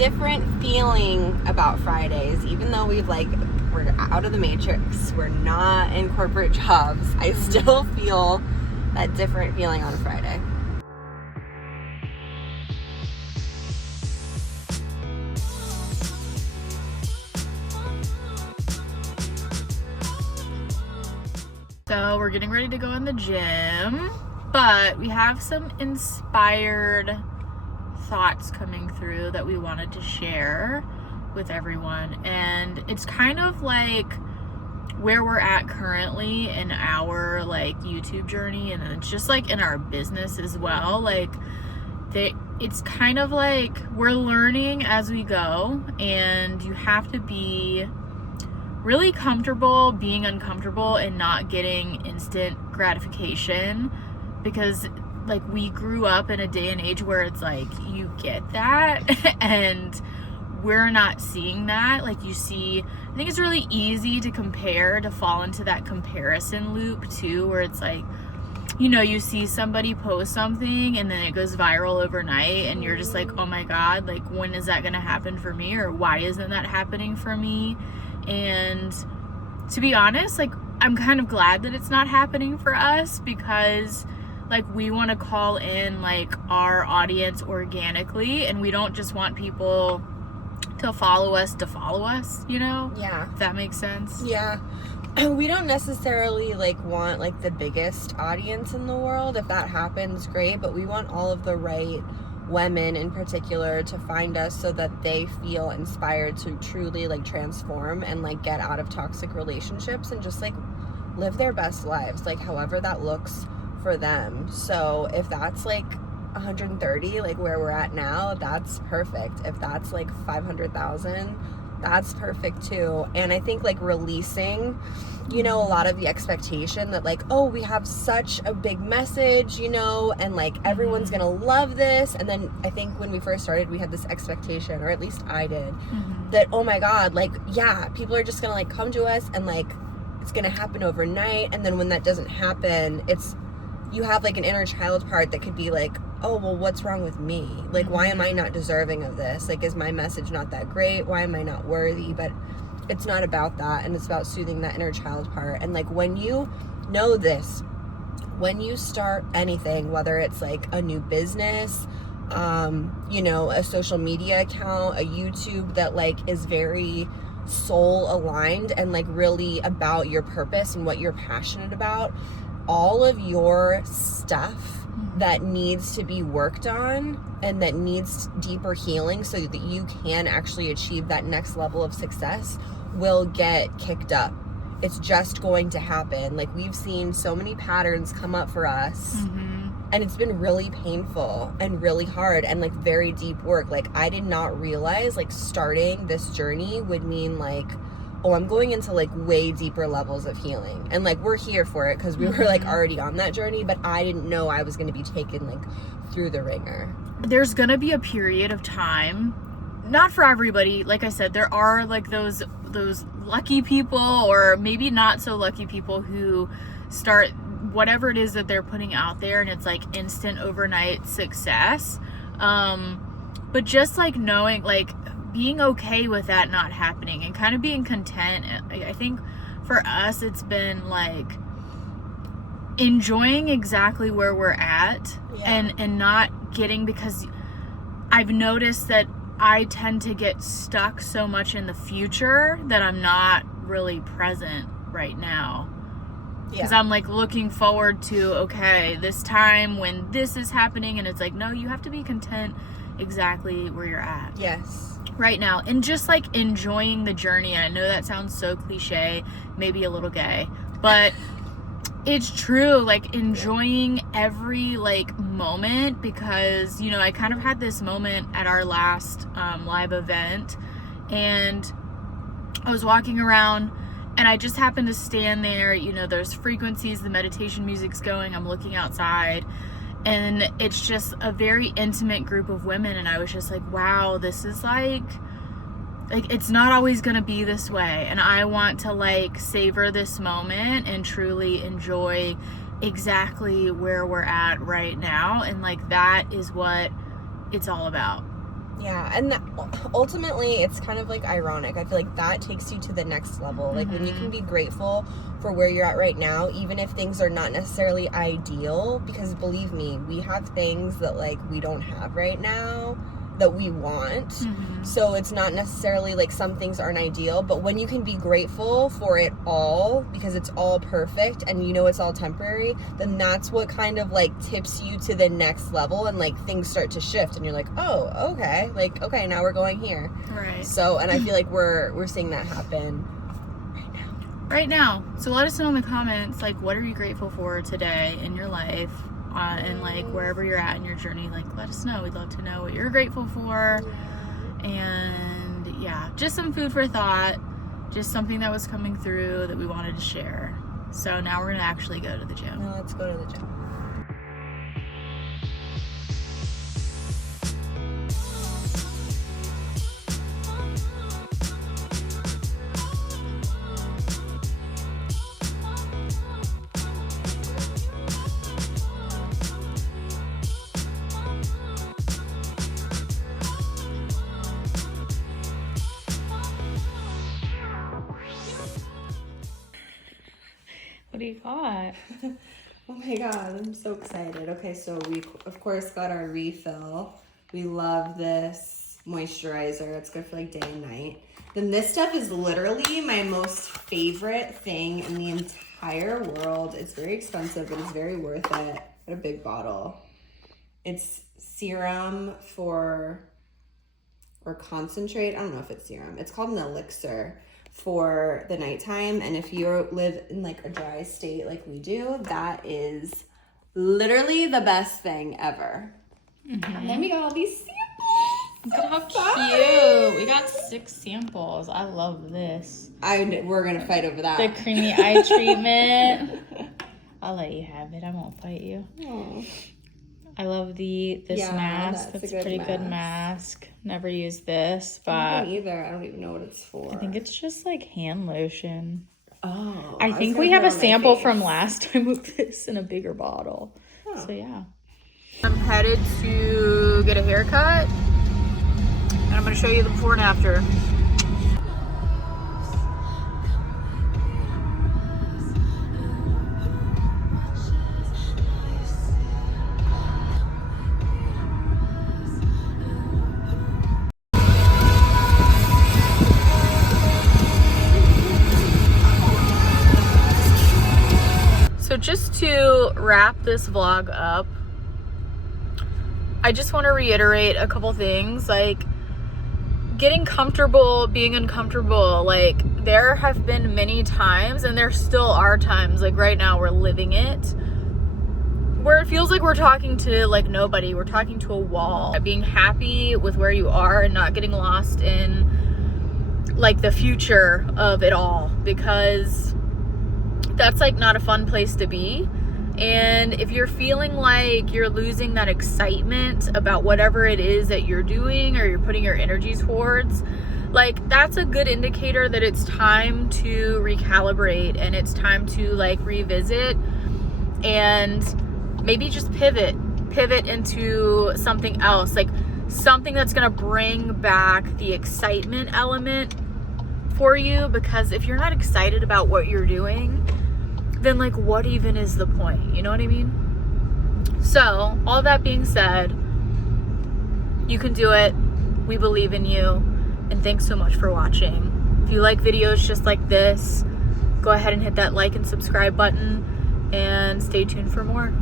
different feeling about Fridays, even though we're out of the matrix, we're not in corporate jobs. I still feel that different feeling on a Friday. So we're getting ready to go in the gym, but we have some inspired thoughts coming through that we wanted to share with everyone. And it's kind of like where we're at currently in our like YouTube journey, and it's just like in our business as well. Like it's kind of like we're learning as we go, and you have to be really comfortable being uncomfortable and not getting instant gratification, because like we grew up in a day and age where it's like you get that and we're not seeing that. Like you see, I think it's really easy to fall into that comparison loop too, where it's like, you know, you see somebody post something and then it goes viral overnight and you're just like, oh my God, like when is that gonna happen for me, or why isn't that happening for me? And to be honest, like I'm kind of glad that it's not happening for us, because like we want to call in like our audience organically, and we don't just want people to follow us, you know? Yeah. If that makes sense. Yeah. We don't necessarily like want like the biggest audience in the world. If that happens, great, but we want all of the right women in particular to find us so that they feel inspired to truly like transform and like get out of toxic relationships and just like live their best lives, like however that looks for them. So if that's like 130, like where we're at now, that's perfect. If that's like 500,000, that's perfect too. And I think like releasing, you know, a lot of the expectation that like, oh, we have such a big message, you know, and like everyone's gonna love this. And then I think when we first started, we had this expectation, or at least I did, that, oh my God, like, yeah, people are just gonna like come to us and like it's gonna happen overnight. And then when that doesn't happen, you have like an inner child part that could be like, oh, well, what's wrong with me? Like, why am I not deserving of this? Like, is my message not that great? Why am I not worthy? But it's not about that, and it's about soothing that inner child part. And like when you know this, when you start anything, whether it's like a new business, you know, a social media account, a YouTube that like is very soul aligned and like really about your purpose and what you're passionate about, all of your stuff that needs to be worked on and that needs deeper healing so that you can actually achieve that next level of success will get kicked up. It's just going to happen. Like we've seen so many patterns come up for us, and it's been really painful and really hard and like very deep work. Like I did not realize like starting this journey would mean like, oh, I'm going into like way deeper levels of healing, and like we're here for it because we were like already on that journey, but I didn't know I was going to be taken like through the ringer. There's going to be a period of time, not for everybody, like I said, there are like those lucky people, or maybe not so lucky people, who start whatever it is that they're putting out there and it's like instant overnight success, but just like knowing, like being okay with that not happening and kind of being content. I think for us it's been like enjoying exactly where we're at, and not getting, because I've noticed that I tend to get stuck so much in the future that I'm not really present right now. Because I'm like looking forward to, okay, this time when this is happening, and it's like, no, you have to be content exactly where you're at. Yes. Right now, and just like enjoying the journey. And I know that sounds so cliche, maybe a little gay, but it's true, like enjoying every like moment, because you know I kind of had this moment at our last live event, and I was walking around and I just happened to stand there, you know, there's frequencies, the meditation music's going, I'm looking outside, and it's just a very intimate group of women, and I was just like, wow, this is like it's not always gonna be this way, and I want to like savor this moment and truly enjoy exactly where we're at right now, and like that is what it's all about. Yeah, and ultimately, it's kind of like ironic. I feel like that takes you to the next level. Like when you can be grateful for where you're at right now, even if things are not necessarily ideal, because believe me, we have things that like we don't have right now that we want. So it's not necessarily like some things aren't ideal, but when you can be grateful for it all because it's all perfect and you know it's all temporary, then that's what kind of like tips you to the next level, and like things start to shift and you're like, oh, okay, like okay, now we're going here. Right. So, and I feel like we're seeing that happen right now. So let us know in the comments, like, what are you grateful for today in your life? And like wherever you're at in your journey, like let us know. We'd love to know what you're grateful for. And yeah, just some food for thought, just something that was coming through that we wanted to share. So now we're gonna actually go to the gym. Now let's go to the gym. What do you got? Oh my god, I'm so excited. Okay, so we of course got our refill. We love this moisturizer. It's good for like day and night. Then this stuff is literally my most favorite thing in the entire world. It's very expensive, but it's very worth it. What a big bottle. It's serum or concentrate. I don't know if it's serum. It's called an elixir for the nighttime, and if you live in like a dry state like we do, that is literally the best thing ever. And then we got all these samples. How cute. We got 6 samples. I love this. We're gonna fight over that. The creamy eye treatment. I'll let you have it. I won't fight you. Aww. I love this mask. That's a pretty good mask. Never used this, but I don't either. I don't even know what it's for. I think it's just like hand lotion. Oh, I think we have a sample from last time with this in a bigger bottle. Oh. So yeah. I'm headed to get a haircut, and I'm going to show you the before and after. So just to wrap this vlog up, I just want to reiterate a couple things, like getting comfortable, being uncomfortable. Like there have been many times, and there still are times, like right now we're living it, where it feels like we're talking to like nobody. We're talking to a wall. Being happy with where you are and not getting lost in like the future of it all, because that's like not a fun place to be. And if you're feeling like you're losing that excitement about whatever it is that you're doing or you're putting your energy towards, like that's a good indicator that it's time to recalibrate and it's time to like revisit and maybe just pivot into something else, like something that's gonna bring back the excitement element for you. Because if you're not excited about what you're doing, then like what even is the point? You know what I mean? So all that being said, you can do it. We believe in you. And thanks so much for watching. If you like videos just like this, go ahead and hit that like and subscribe button and stay tuned for more.